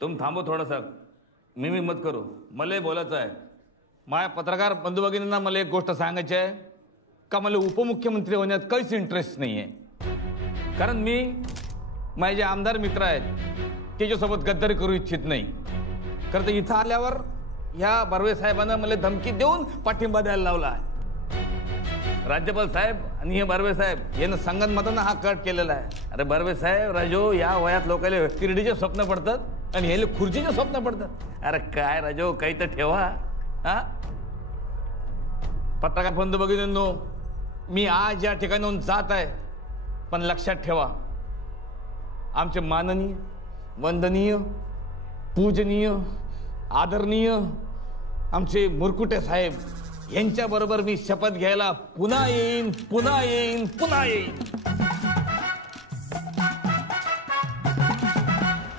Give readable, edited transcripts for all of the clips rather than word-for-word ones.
तुम थांबो थोडंसं. मी मत करू. मला बोलायचं आहे. माझ्या पत्रकार बंधू भगिनींना मला एक गोष्ट सांगायची आहे का मला उपमुख्यमंत्री होण्यात काहीच इंटरेस्ट नाही आहे. कारण मी माझे जे आमदार मित्र आहेत त्याच्यासोबत गद्दारी करू इच्छित नाही. खरं तर इथं आल्यावर ह्या बर्वे साहेबांना मला धमकी देऊन पाठिंबा द्यायला लावला आहे. राज्यपाल साहेब आणि हे बर्वे साहेब यांना संगनमतानं हा कट केलेला आहे. अरे बर्वे साहेब राजो, या वयात लोकांना तिरडीचे स्वप्न पडतात आणि हे खुर्चीचे स्वप्न पडतात. अरे काय राजो, काही तर ठेवा. हा पत्रकार बंधू भगिनींनो, मी आज या ठिकाणाहून जात आहे, पण लक्षात ठेवा आमचे माननीय, वंदनीय, पूजनीय, आदरणीय आमचे मुरकुटे साहेब यांच्याबरोबर मी शपथ घ्यायला पुन्हा येईन, पुन्हा येईन, पुन्हा येईन.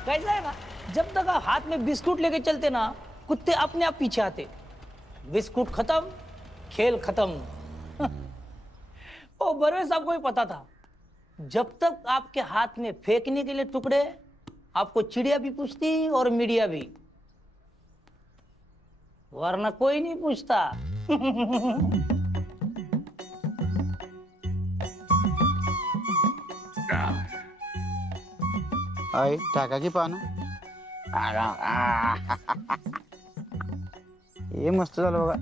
कैसा है ना, जब तक आप हाथ में बिस्कुट लेके चलते ना, कुत्ते अपने आप पीछे आते. बिस्कुट खत्म, खेल खत्म. ओ बर्वे साहब को भी पता था, जब तक आपके हाथ में फेंकने के लिए टुकड़े, आपको चिड़िया भी पूछती और मीडिया भी, वरना कोई नहीं पूछता. आई टाका की पान. हे मस्त झालं बघा.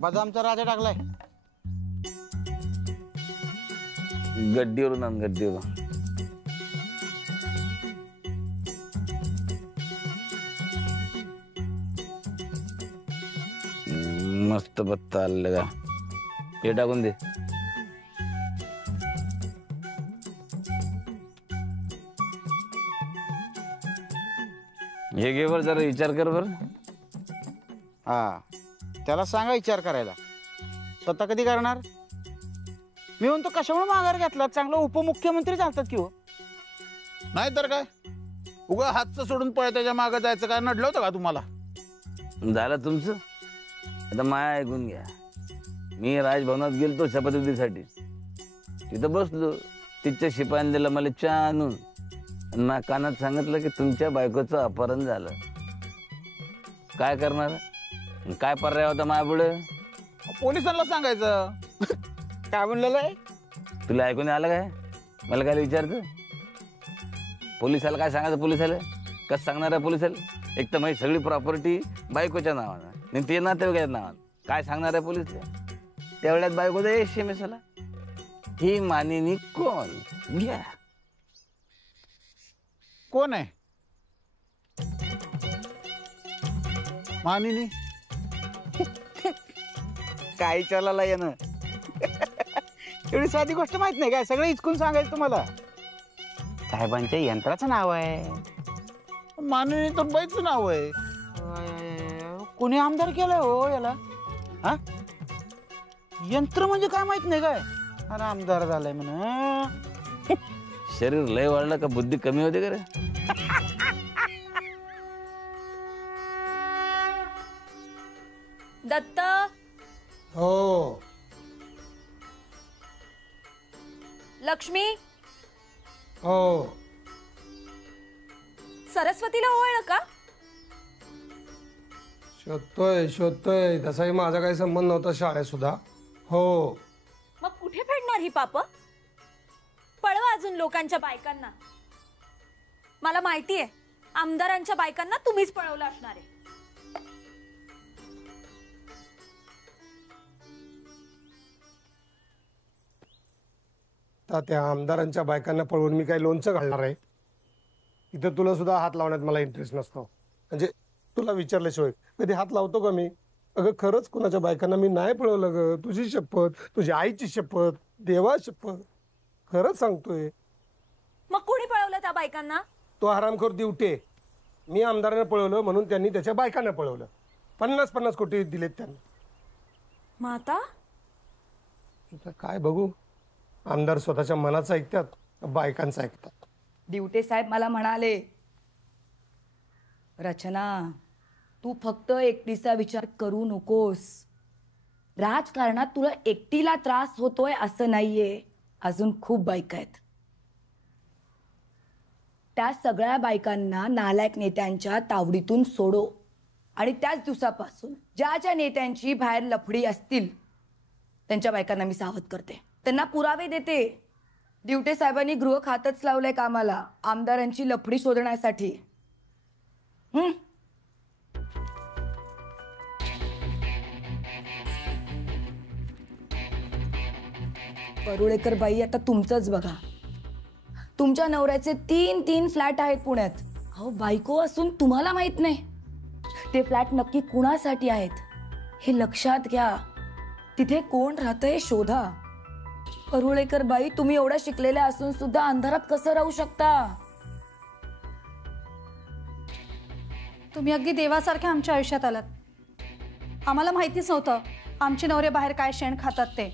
बदामचा राजा टाकलाय. गड्डीवरून आण, गड्डीवरून. मस्त पत्ता आलेला का, हे टाकून दे. हे घे बर, जरा विचार कर बर. हा त्याला सांगा विचार करायला, स्वतः कधी करणार. मी म्हणतो कशामुळे माघार घेतला, चांगला उपमुख्यमंत्री चालतात की हो. नाही तर काय, उगा हातचं सोडून पळ त्याच्या मागं जायचं काय नडलं होतं का तुम्हाला. झालं तुमचं. आता माया ऐकून घ्या. मी राजभवनात गेलतो शपथविधीसाठी. तिथं बसलो, तिच्या शिपायाने दिला मला चहा आणून. ना कानात सांगितलं की तुमच्या बायकोचं अपहरण झालं. काय करणार, काय पर्याय होता माझ्यापुढे. पोलिसांना सांगायचं. काय म्हणलेलं आहे तुला ऐकून आलं काय, मला काय विचारतं. पोलिसाला काय सांगायचं, पोलिसाला कसं सांगणार आहे. पोलिसाला एक तर माझी सगळी प्रॉपर्टी बायकोच्या नावानं आणि ते नातेवाईकाच्या नावानं. काय सांगणार आहे पोलिसला. तेवढ्यात बायकोचा SMS आला. ही मानिनी कोण, घ्या. कोण आहे मानिनी. काय चालला येणं. एवढी साधी गोष्ट माहित नाही काय, सगळं इचकून सांगायचं तुम्हाला. साहेबांच्या यंत्राचं नाव आहे. मानिनी तर बाईचं नाव आहे. कोणी आमदार केलंय हो याला. हा यंत्र म्हणजे काय माहित नाही काय, अरे आमदार झालाय म्हण. शरीर लय वाढलं का बुद्धी कमी होते का रे. दत्त. हो. लक्ष्मी, हो. सरस्वतीला ओळख का? शोधतोय तसाही माझा काही संबंध नव्हता शाळेत सुद्धा. हो. मग कुठे फेडणार ही पाप? पळवा अजून लोकांच्या बायकांना. मला माहितीये आमदारांच्या बायकांना तुम्हीच पळवलं असणार आहे. त्या आमदारांच्या बायकांना पळवून मी काही लोणचं घालणार आहे? इथं तुला सुद्धा हात लावण्यात मला इंटरेस्ट नसतो. म्हणजे तुला विचारल्याशिवाय कधी हात लावतो का मी? अगं खरंच कुणाच्या बायकांना मी नाही पळवलं ग. तुझी शपथ, तुझी आईची शपथ, देवा शपथ, खरंच सांगतोय. मग कोणी पळवलं त्या बायकांना? तो हरामखोर दिवटे. मी आमदारांना पळवलं म्हणून त्यांनी त्याच्या बायकांना पळवलं. 50-50 कोटी दिलेत त्यांना. मग आता काय बघू, आमदार स्वतःच्या मनाचं ऐकतात, बायकांचं ऐकतात. दिवटे साहेब मला म्हणाले, रचना तू फक्त एकटीचा विचार करू नकोस. राजकारणात तुला एकटीला त्रास होतोय असं नाहीये, अजून खूप बायका आहेत. त्या सगळ्या बायकांना नालायक नेत्यांच्या तावडीतून सोडो आणि त्याच दिवसापासून ज्या ज्या नेत्यांची बाहेर लफडी असतील त्यांच्या बायकांना मी सावध करते, त्यांना पुरावे देते. दिवटे साहेबांनी गृह खातच लावलंय कामाला आमदारांची लफडी शोधण्यासाठी. परुळेकर बाई, आता तुमचंच बघा. तुमच्या नवऱ्याचे 3 फ्लॅट आहेत पुण्यात. अहो, बायको असून तुम्हाला माहित नाही ते फ्लॅट नक्की कुणासाठी आहेत हे लक्षात घ्या. तिथे कोण राहतंय शोधा. परुळेकर बाई, तुम्ही एवढ्या शिकलेल्या असून सुद्धा अंधारात कसं राहू शकता? तुम्ही अगदी देवासारख्या आमच्या आयुष्यात आलात. आम्हाला माहितीच नव्हतं आमचे नवरे बाहेर काय शेण खातात ते.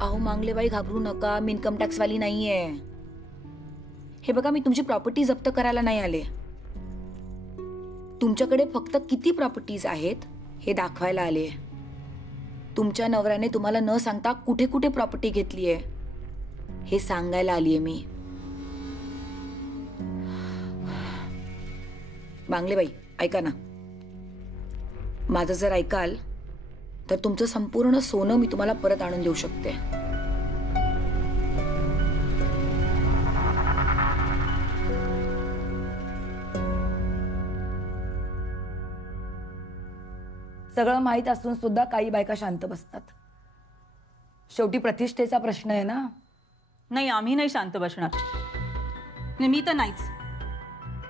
अहो मांगलेबाई, घाबरू नका, मी इन्कम टॅक्स वाली नाहीये. हे बघा, मी तुमची प्रॉपर्टी जप्त करायला नाही आले. तुमच्याकडे फक्त किती प्रॉपर्टीज आहेत हे दाखवायला आले. तुमच्या नवऱ्याने तुम्हाला न सांगता कुठे कुठे प्रॉपर्टी घेतलीये हे सांगायला आलीये मी. मांगलेबाई, ऐका ना, माझं जर ऐकाल तर तुमचं संपूर्ण सोनं मी तुम्हाला परत आणून देऊ शकते. सगळं माहीत असून सुद्धा काही बायका शांत बसतात. शेवटी प्रतिष्ठेचा प्रश्न आहे ना. नाही, आम्ही नाही शांत बसणार. मी तर नाहीच.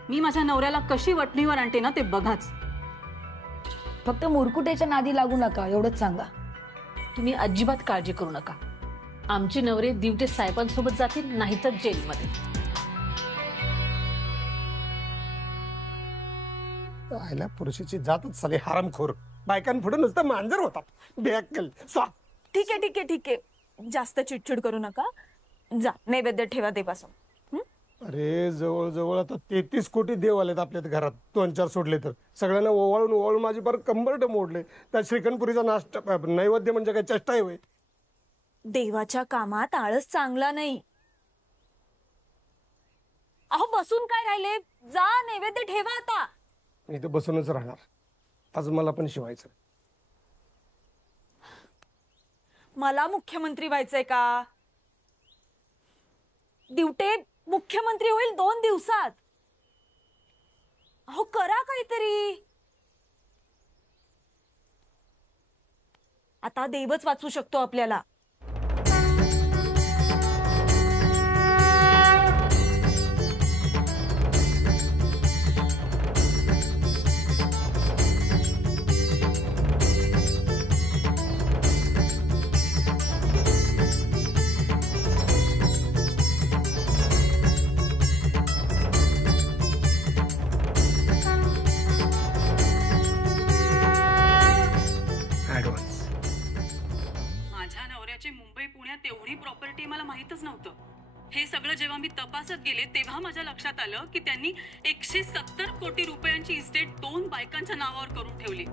मी माझ्या नवऱ्याला कशी वटणीवर आणते ना ते बघाच. फक्त मुरकुटेच्या नादी लागू नका, एवढंच सांगा. तुम्ही अजिबात काळजी करू नका. आमचे नवरे दिवटे साहेबांसोबत जातील, नाहीतर जेलमध्ये. आयला पुरुषाची जातच साली हरामखोर. बायकांपुढे नुसतं मांजर होता. बेअक्कल. ठीक आहे, जास्त चिडचिड करू नका. जा, नैवेद्य ठेवा देवासमोर. अरे, जवळजवळ आता 33 कोटी देव आलेत आपल्या घरात. 2-4 सोडले तर. सगळ्यांना ओवाळून माझी फार कंबरट मोडले. त्या श्रीखंडपुरीचा नाश्ता नैवेद्य म्हणजे काय चेष्टा आहे? देवाच्या कामात आळस चांगला नाही. अहो, बसून काय राहिले? जा, नैवेद्य ठेवा आता. मी तर बसूनच राहणार. आज मला पण शिवायचं. मला मुख्यमंत्री व्हायचंय का? दिवटे मुख्यमंत्री होईल 2 दिवसात. अहो, करा काहीतरी. आता देवच वाचू शकतो आपल्याला. आलं की त्यांनी 170 कोटी रुपयांची इस्टेट 2 बायकांच्या नावावर करून ठेवली.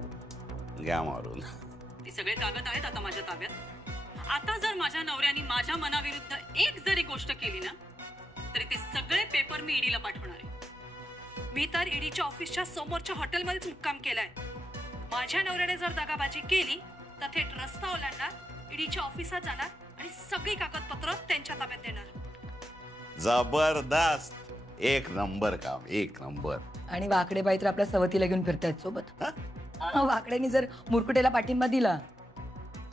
घ्या मारून. ते सगळे कागद आहेत आता माझ्या ताब्यात. आता जर माझ्या नवऱ्याने माझ्या मनाविरुद्ध एक जरी गोष्ट केली ना तरी ते सगळे पेपर मी ईडीला पाठवणार आहे. मी तर ईडीच्या ऑफिसच्या समोरच्या हॉटेलमध्येच मुक्काम केलाय. माझ्या नवऱ्याने जर दगाबाजी केली तर थेट रस्ता ओलांडणार, ईडीच्या ऑफिसात जाणार आणि सगळी कागदपत्र त्यांच्या ताब्यात देणार. जबरदस्त. एक नंबर काम, एक नंबर. आणि वाकडे बाई तर आपल्या सवतीला घेऊन फिरतायत सोबत. वाकड्यानी जर मुरकुटेला पाठिंबा दिला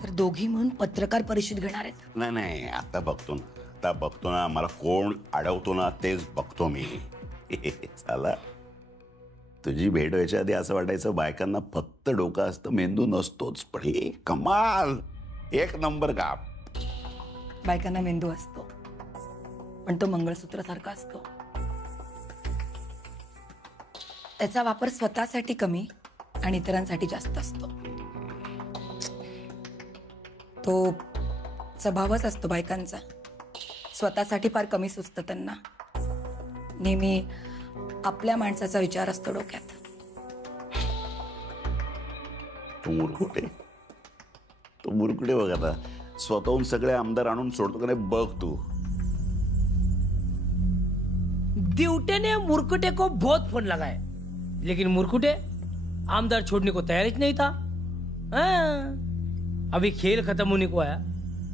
तर दोघी म्हणून पत्रकार परिषद घेणार आहेत. नाही आता बघतो ना मला कोण अडवतो ना तेच बघतो मी. चला तुझी भेट व्हायच्या आधी असं वाटायचं बायकांना फक्त डोकं असतं मेंदू नसतोच. पण हे कमाल. एक नंबर काम. बायकांना मेंदू असतो पण तो मंगळसूत्रासारखा असतो. त्याचा वापर स्वतःसाठी कमी आणि इतरांसाठी जास्त असतो. तो स्वभावच असतो बायकांचा. स्वतःसाठी फार कमी सुचतं त्यांना. नेहमी आपल्या माणसाचा विचार असतो डोक्यात. तो मुरकुटे बघ आता स्वतःहून सगळे आमदार आणून सोडतो का नाही बघ तू. दिवटे ने मुरकुटे को बहुत फोन लगाए लेकिन मुरकुटे आमदार छोड़ने को तैयार ही नहीं था. अभी खेल खत्म होने को आया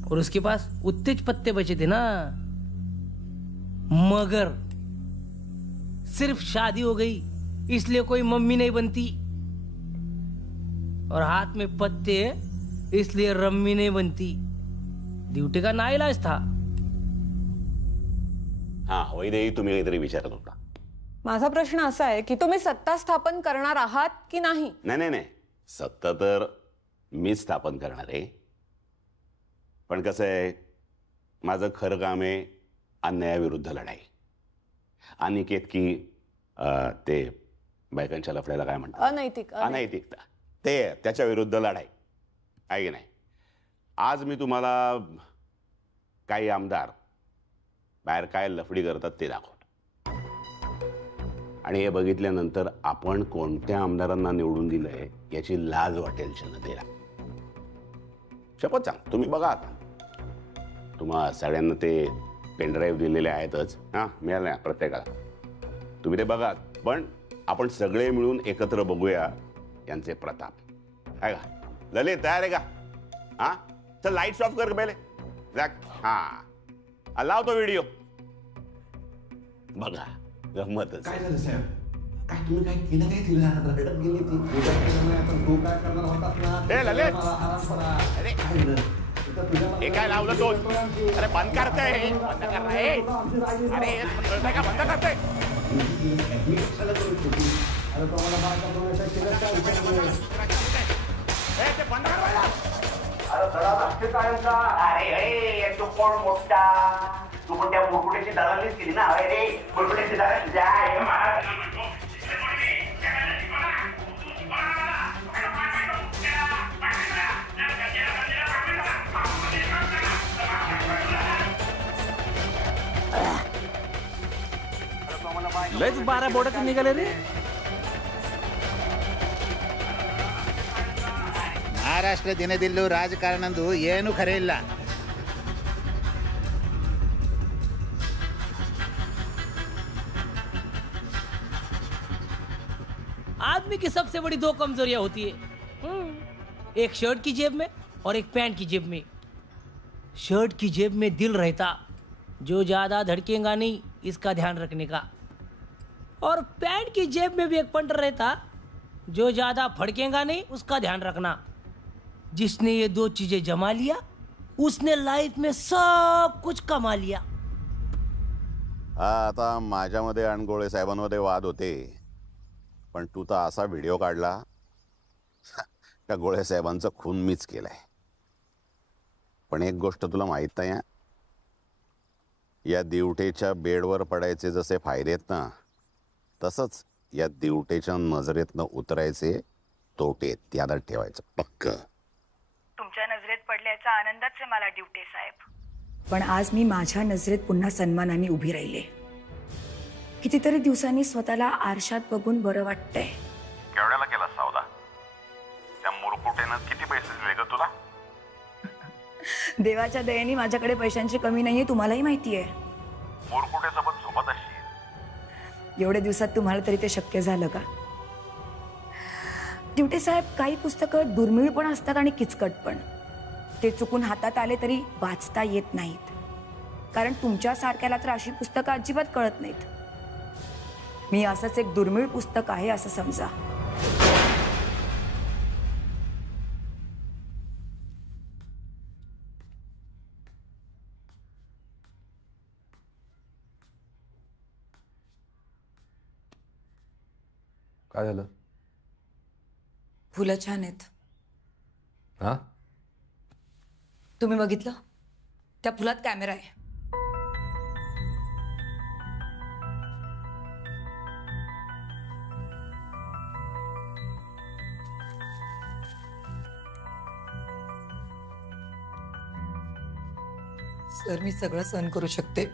और उसके पास उतने पत्ते बचे थे ना. मगर सिर्फ शादी हो गई इसलिए कोई मम्मी नहीं बनती और हाथ में पत्ते इसलिए रम्मी नहीं बनती. ड्यूटी का नाइलाज था. हा वैदेही तुम्ही काहीतरी विचारत होता. माझा प्रश्न असा आहे की तुम्ही सत्ता स्थापन करणार आहात की नाही. नाही सत्ता तर मीच स्थापन करणार आहे. पण कसं आहे माझं खरं काम आहे अन्यायाविरुद्ध लढाई. अनिकेत की ते बायकांच्या लफड्याला काय म्हणतात अनैतिकता ते त्याच्या विरुद्ध लढाई आहे की नाही. आज मी तुम्हाला काही आमदार बाहेर काय लफडी करतात ते दाखवतो आणि हे बघितल्यानंतर आपण कोणत्या आमदारांना निवडून दिलंय याची लाज वाटेल जनतेला. शपथ सांग तुम्ही बघा. आता तुम्हा सगळ्यांना ते पेनड्राईव्ह दिलेले आहेतच. हां मिळाल्या प्रत्येकाला. तुम्ही ते बघा. पण आपण सगळे मिळून एकत्र बघूया यांचे प्रताप. आहे का ललित तयार आहे का. हां चल लाईट्स ऑफ कर पहिले. हां लाव तो व्हिडिओ बघा. गंमतच. काय झालं साहेब. काय तुम्ही काय केलं काय तिला रडत गेली ती. तू काय करणार होतास ना. ए ललित अरे हे काय लावलं तो. अरे बंद करते बंद कर रे. अरे कळतंय का बंद करते. ते बंद कर. अरे तू कोण मोठा. तू पण त्या मुरकुट्याची दलालीच केली ना. अरे मुरकुट्याची दलाली जाय. लयच 12 बोटाचे निघाले रे. ಮಹಾರಾಷ್ಟ್ರ ದಿನದಲ್ಲೂ ರಾಜಕಾರಣಂದು ಏನು ಖರೆ ಇಲ್ಲ. आदमी की सबसे बड़ी 2 कमजोरियां होती है. एक शर्ट की जेब में और एक पैंट की जेब में. शर्ट की जेब में दिल रहता जो ज्यादा धड़केगा नहीं इसका ध्यान रखने का. और पैंट की जेब में भी एक पंटर रहता जो ज्यादा फड़केगा नहीं उसका ध्यान रखना. जिसने ये 2 चीजें जमा लिया उसने लाइफ में सब कुछ कमा लिया. आता माझ्यामध्ये अणगोळे साहेबांमध्ये वाद होते पण तू तर असा व्हिडिओ काढला त्या गोळे साहेबांचा खून मीच केलाय. पण एक गोष्ट तुला माहित नाही. या दिवटेच्या बेडवर पडायचे जसे फायदे आहेत ना तसंच या दिवटेच्या नजरेतनं उतरायचे तोटे त्याला ठेवायचं पक्क. तुमच्या नजरेत पडल्याचा आनंदच आहे मला ड्युटे साहेब. पण आज मी माझ्या नजरेत पुन्हा सन्मानाने उभी राहिले. कितीतरी दिवसांनी स्वतःला आरशात बघून बरं वाटतंय. केवढ्याला केला सौदा? त्या मुरकुटेनं किती पैसे दिले ग तुला? देवाच्या दयेने माझ्याकडे पैशांची कमी नाहीये, तुम्हालाही माहितीये. मुरकुटेसोबत झोपत असशील. एवढ्या दिवसात तुम्हाला तरी ते शक्य झालं का? दिवटे साहेब, काही पुस्तकं दुर्मिळ पण असतात आणि किचकट पण. ते चुकून हातात आले तरी वाचता येत नाहीत, कारण तुमच्या सारख्याला तर अशी पुस्तकं अजिबात कळत नाहीत. मी असंच एक दुर्मिळ पुस्तक आहे असं समजा. काय झालं? फुलं छान आहेत. हा? तुम्ही बघितलं? त्या फुलात कॅमेरा आहे. सर, मी सगळं सहन करू शकते,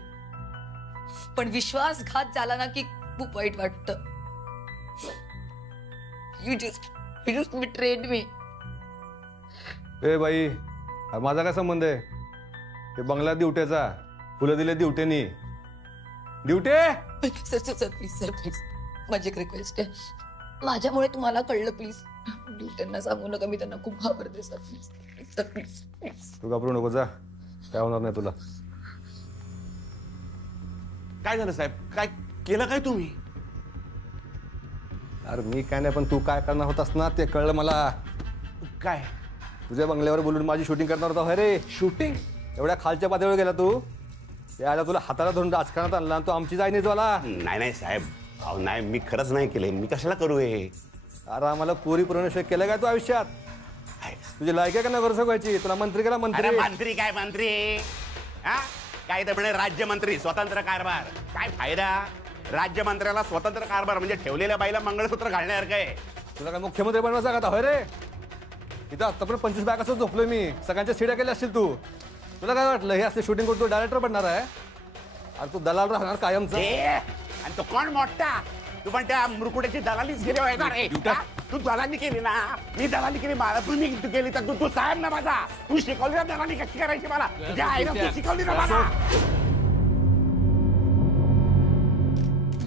पण विश्वासघात झाला ना की खूप वाईट वाटतं. You just betrayed me. ए बाई, माझा काय संबंध आहे? ते बंगला दिवट्याचा. फुलं दिले दिवट्यानी. दिवटे! सर प्लीज माझी एक रिक्वेस्ट आहे. माझ्यामुळे तुम्हाला कळलं, प्लीज दिवट्यांना सांगू नका. मी त्यांना खूप घाबरते सर. प्लीज. तू घाबरू नको, जा. काय होणार नाही तुला. काय झालं साहेब? काय केलं काय तुम्ही? अरे मी काय नाही, पण तू काय करणार होतास ना ते कळलं मला. काय? तुझ्या बंगल्यावर बोलून माझी शूटिंग करणार होता. अरे शूटिंग? एवढ्या खालच्या पातळीवर गेला तू. त्याला तुला हाताला धरून राजकारणात आणला आणि तो आमची जाय नाही ज्वाला. नाही साहेब, अहो नाही, मी खरंच नाही केले. मी कशाला करू हे? अरे आम्हाला पुरी पुरवण्याशिवाय केलं काय तू आयुष्यात? तुझी लायकी का नगरसेवक व्हायची? तुला मंत्री केला. मंत्री काय मंत्री? हा काय तर म्हणे राज्यमंत्री, स्वतंत्र कारभार. काय फायदा? राज्यमंत्र्याला स्वतंत्र कारभार म्हणजे ठेवलेल्या बाईला मंगळसूत्र घालण्यासारखं आहे. तुला काय मुख्यमंत्री बनवायचा का? होय रे, इथं आतापर्यंत 25 बायकाच झोपलोय मी. सगळ्यांच्या शिड्या केल्या असतील तू. तुला काय वाटलं हे असले शूटिंग करून तू डायरेक्टर बनणार आहे? अरे तू दलाल राहणार कायमचा. आणि तो कोण मोठा? तू पण त्या मुरकुट्याची दलालीच केली आहे. तू दलाली केली ना? मी दलाली केली. मला तुम्ही केली तर तू साहेब ना माझा. तू शिकवली ना दलाली कशी करायची मला. तुझ्या आईला तू शिकवली ना मला.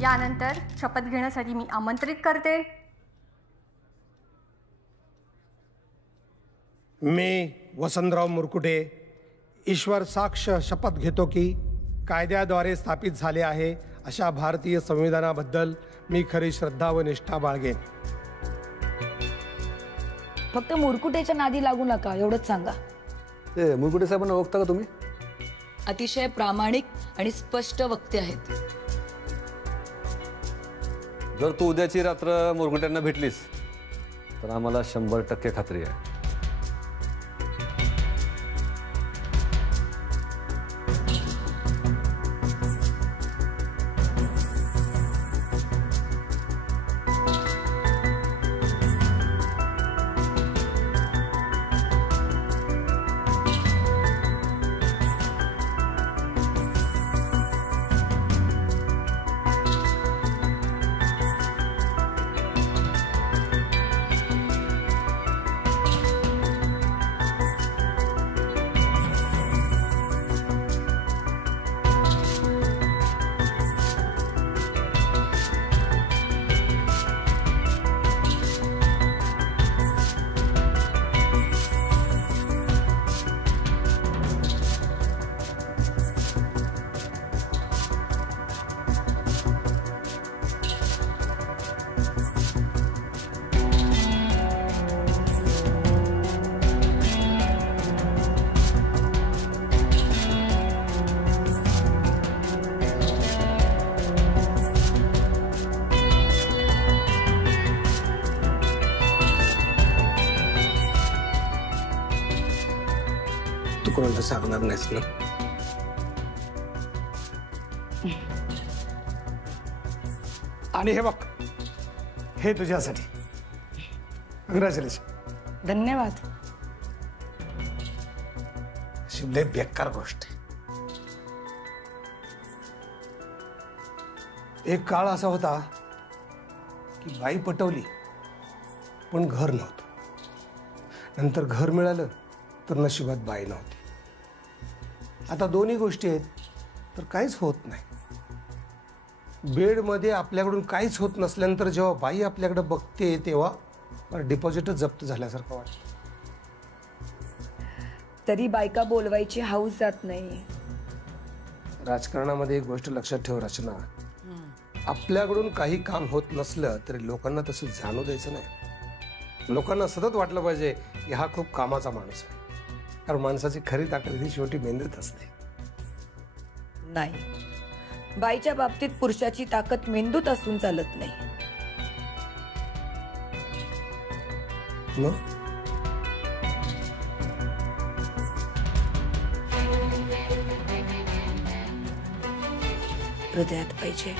यानंतर शपथ घेण्यासाठी मी आमंत्रित करते मी वसंतराव मुरकुटे ईश्वर साक्ष शपथ घेतो की कायद्याद्वारे स्थापित झाले आहे अशा भारतीय संविधानाबद्दल मी खरी श्रद्धा व निष्ठा बाळगेन. फक्त मुरकुटेच्या नादी लागू नका, एवढंच सांगा. ते मुरकुटे साहेबांना ओळखता का तुम्ही? अतिशय प्रामाणिक आणि स्पष्ट वक्ते आहेत. जर तू उद्याची रात्र मुरकुट्यांना भेटलीस तर आम्हाला 100% खात्री आहे. तू कोणाला सांगणार नाहीस ना? आणि हे बघ, हे तुझ्यासाठी. कंग्रॅच्युलेशन. धन्यवाद. शिवले बेकार गोष्ट आहे. एक काळ असा होता की बाई पटवली पण घर नव्हतं, नंतर घर मिळालं तर नशिबात बाई नव्हती. आता दोन्ही गोष्टी आहेत तर काहीच होत नाही. बेडमध्ये आपल्याकडून काहीच होत नसल्यानंतर जेव्हा बाई आपल्याकडे बघते तेव्हा डिपॉझिटच जप्त झाल्यासारखं वाटतं. तरी बायका बोलवायची हौस जात नाही. राजकारणामध्ये एक गोष्ट लक्षात ठेव रचना, आपल्याकडून काही काम होत नसलं तरी लोकांना तसं जाणू द्यायचं नाही. लोकांना सतत वाटलं पाहिजे की हा खूप कामाचा माणूस आहे, कारण माणसाची खरी ताकद ही शेवटी मेंदूत असते. नाही, बाईच्या बाबतीत पुरुषाची ताकद मेंदूत असून चालत नाही. हृदयात पाहिजे.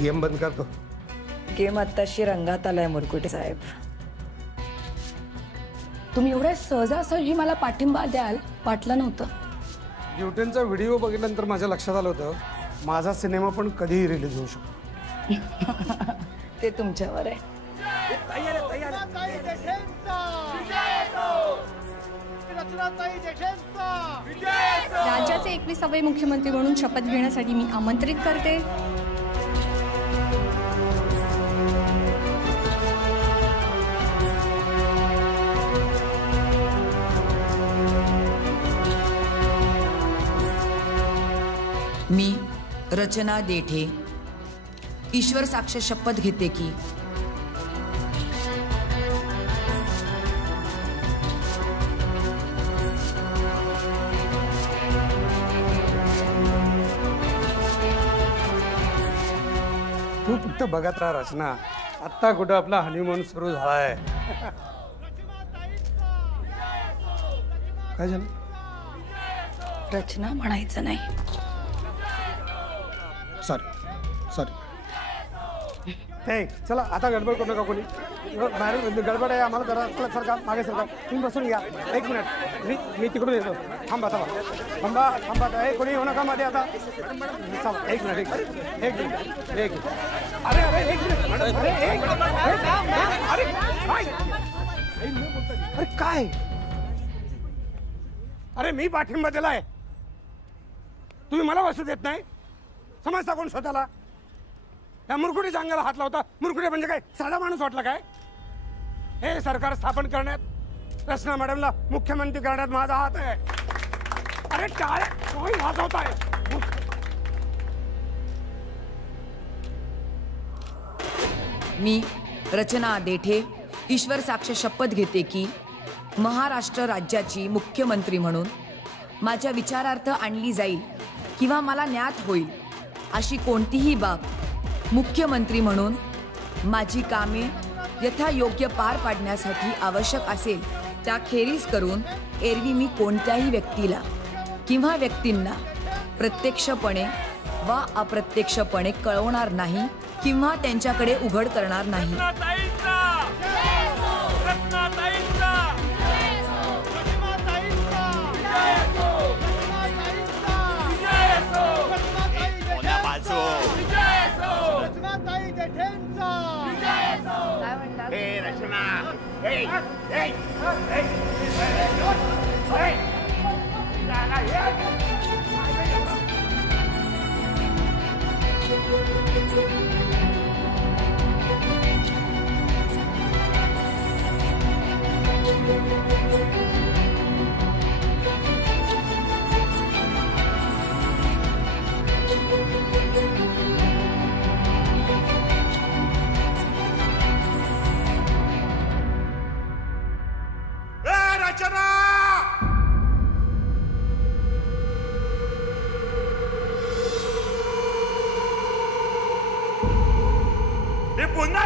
गेम बंद करतो. गेम आत्ताशी रंगात आलाय मुरकुटे साहेब. तुम्ही एवढ्या सहजासहजी मला पाठिंबा द्याल वाटलं नव्हतं. ड्युटेनचा व्हिडिओ बघितल्यानंतर माझ्या लक्षात आलं होतं माझा सिनेमा पण कधीही रिलीज होऊ शकतो. ते तुमच्यावर आहे. राज्याचे 21वे मुख्यमंत्री म्हणून शपथ घेण्यासाठी मी आमंत्रित करते मी रचना देठे ईश्वर साक्ष शपथ घेते की तू फक्त बघत राहा रचना, आत्ता कुठं आपला हनीमून सुरू झालाय. काय झालं? रचना म्हणायचं नाही. सॉरी. हे चला आता गडबड करू नका कोणी. बाहेर गडबड आहे आम्हाला. जरा सरका मागे सरका. तुम्ही बसून घ्या. एक मिनिट मी तिकडून येतो. थांबा. हे कोणी येऊ नका मध्ये आता. चला एक मिनिट. अरे काय? अरे मी पाठिंबा दिलाय, तुम्ही मला बसू देत नाही. समजता कोण स्वतःला? या मुरकुटीच्या अंगाला हात लावता. मुरकुटे म्हणजे काय साधा माणूस वाटला काय? हे सरकार स्थापन करण्यात, रचना मॅडमला मुख्यमंत्री करण्यात माझा हात आहे. अरे टाळ्या कोणी वाजवताय? मी रचना देठे ईश्वर साक्ष शपथ घेते की महाराष्ट्र राज्याची मुख्यमंत्री म्हणून माझ्या विचारार्थ आणली जाईल किंवा मला ज्ञात होईल अशी कोणतीही बाब मुख्यमंत्री म्हणून माझी कामे यथायोग्य पार पाडण्यासाठी आवश्यक असेल त्याखेरीज करून एरवी मी कोणत्याही व्यक्तीला किंवा व्यक्तींना प्रत्यक्षपणे वा अप्रत्यक्षपणे कळवणार नाही किंवा त्यांच्याकडे उघड करणार नाही. पुन्हा